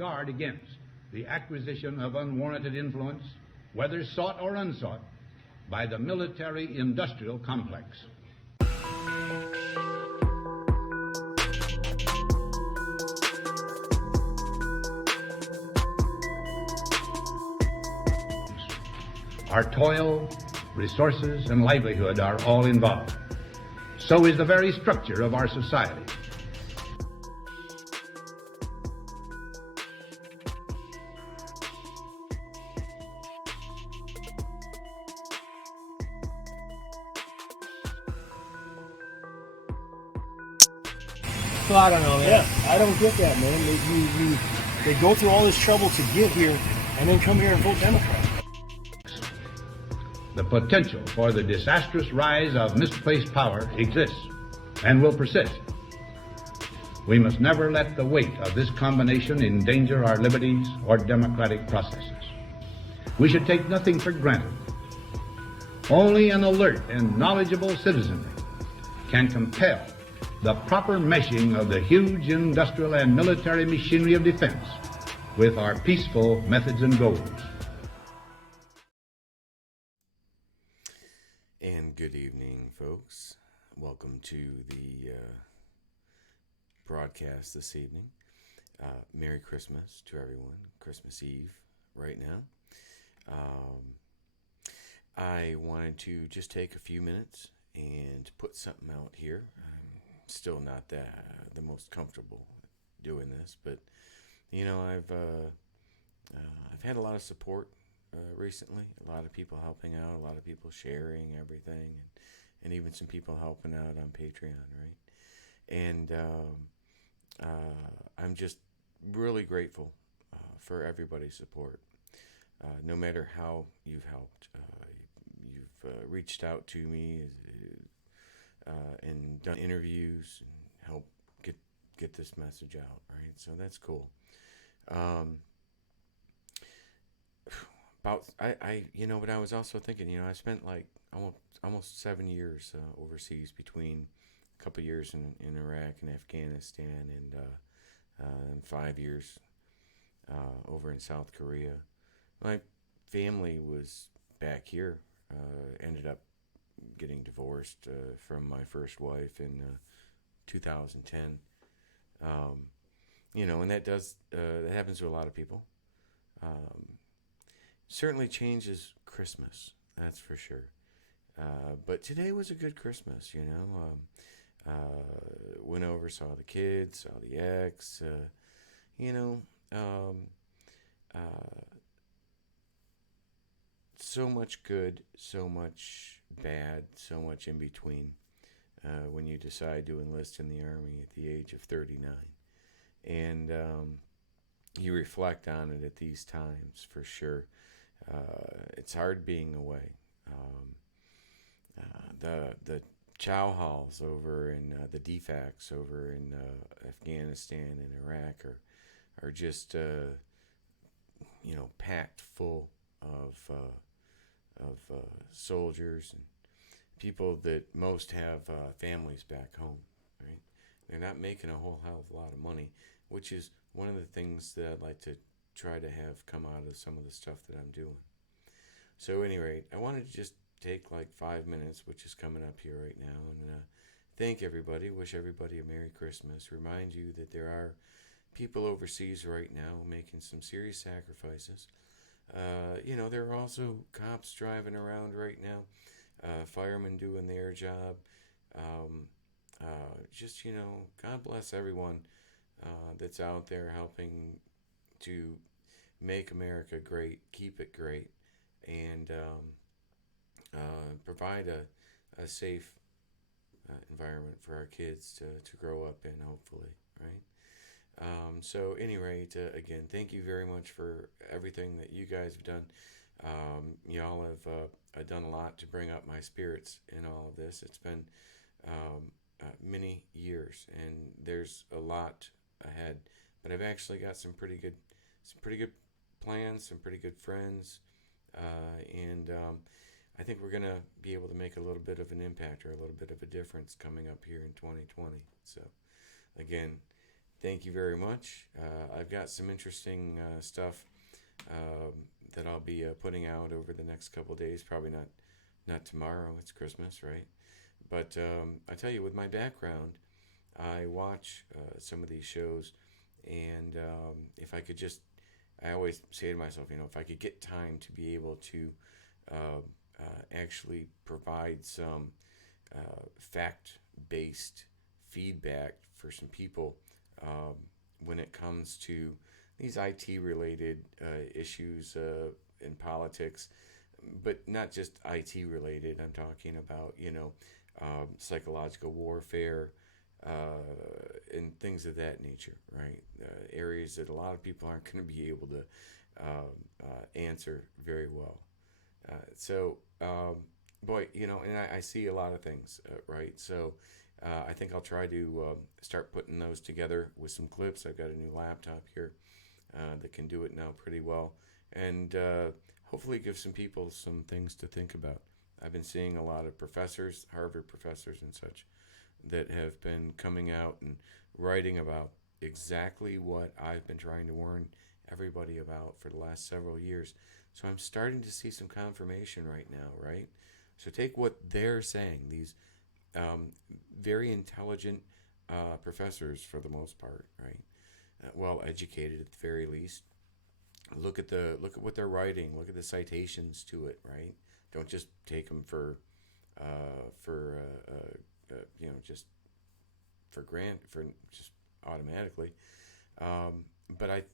guard against the acquisition of unwarranted influence, whether sought or unsought, by the military-industrial complex. Our toil, resources, and livelihood are all involved. So is the very structure of our society. So I don't know, man. Yeah, I don't get that, man. They go through all this trouble to get here and then come here and vote Democrat. The potential for the disastrous rise of misplaced power exists and will persist. We must never let the weight of this combination endanger our liberties or democratic processes. We should take nothing for granted. Only an alert and knowledgeable citizenry can compel the proper meshing of the huge industrial and military machinery of defense with our peaceful methods and goals. And good evening, folks. Welcome to the broadcast this evening. Merry Christmas to everyone. Christmas Eve right now. I wanted to just take a few minutes and put something out here. I'm still not the most comfortable doing this, but you know, I've had a lot of support recently. A lot of people helping out, a lot of people sharing everything, and even some people helping out on Patreon, right? And I'm just really grateful for everybody's support. No matter how you've helped, you've reached out to me and done interviews and helped get this message out, right? So that's cool. But I was also thinking, I spent like almost 7 years overseas, between a couple years in Iraq and Afghanistan, and 5 years over in South Korea. My family was back here. Ended up getting divorced from my first wife in 2010. And that happens to a lot of people. Certainly changes Christmas, that's for sure. But today was a good Christmas, went over, saw the kids, saw the ex, so much good, so much bad, so much in between when you decide to enlist in the Army at the age of 39. And you reflect on it at these times, for sure. It's hard being away. The chow halls over in the DFACs over in Afghanistan and Iraq are just packed full of soldiers and people that most have families back home, right? They're not making a whole hell of a lot of money, which is one of the things that I'd like to try to have come out of some of the stuff that I'm doing. So at any rate, I wanted to just take like 5 minutes, which is coming up here right now, and thank everybody, wish everybody a Merry Christmas, remind you that there are people overseas right now making some serious sacrifices. There are also cops driving around right now, firemen doing their job. God bless everyone that's out there helping to make America great, keep it great, and provide a safe environment for our kids to grow up in, hopefully, right? So at any rate, again, thank you very much for everything that you guys have done. Y'all have done a lot to bring up my spirits in all of this. It's been many years, and there's a lot ahead. But I've actually got some pretty good plans, some pretty good friends, and I think we're gonna be able to make a little bit of an impact or a little bit of a difference coming up here in 2020. So, again, thank you very much. I've got some interesting stuff that I'll be putting out over the next couple of days. Probably not tomorrow. It's Christmas, right? But I tell you, with my background, I watch some of these shows, and if I could just, I always say to myself, if I could get time to be able to actually provide some fact-based feedback for some people when it comes to these IT-related issues in politics, but not just IT-related. I'm talking about, psychological warfare, and things of that nature, right? Areas that a lot of people aren't going to be able to answer very well. Boy, and I see a lot of things, right? So I think I'll try to start putting those together with some clips. I've got a new laptop here that can do it now pretty well, and hopefully give some people some things to think about. I've been seeing a lot of professors, Harvard professors and such, that have been coming out and writing about exactly what I've been trying to warn everybody about for the last several years. So I'm starting to see some confirmation right now, right? So take what they're saying, these very intelligent professors for the most part, right? Well educated at the very least. Look at what they're writing. Look at the citations to it, right? Don't just take them for just just automatically. But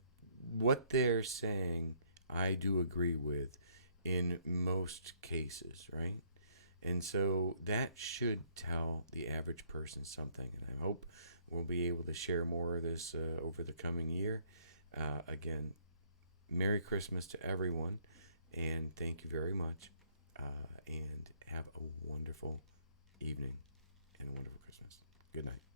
what they're saying, I do agree with in most cases, right? And so that should tell the average person something. And I hope we'll be able to share more of this over the coming year. Again, Merry Christmas to everyone, and thank you very much. And have a wonderful evening and a wonderful Christmas. Good night.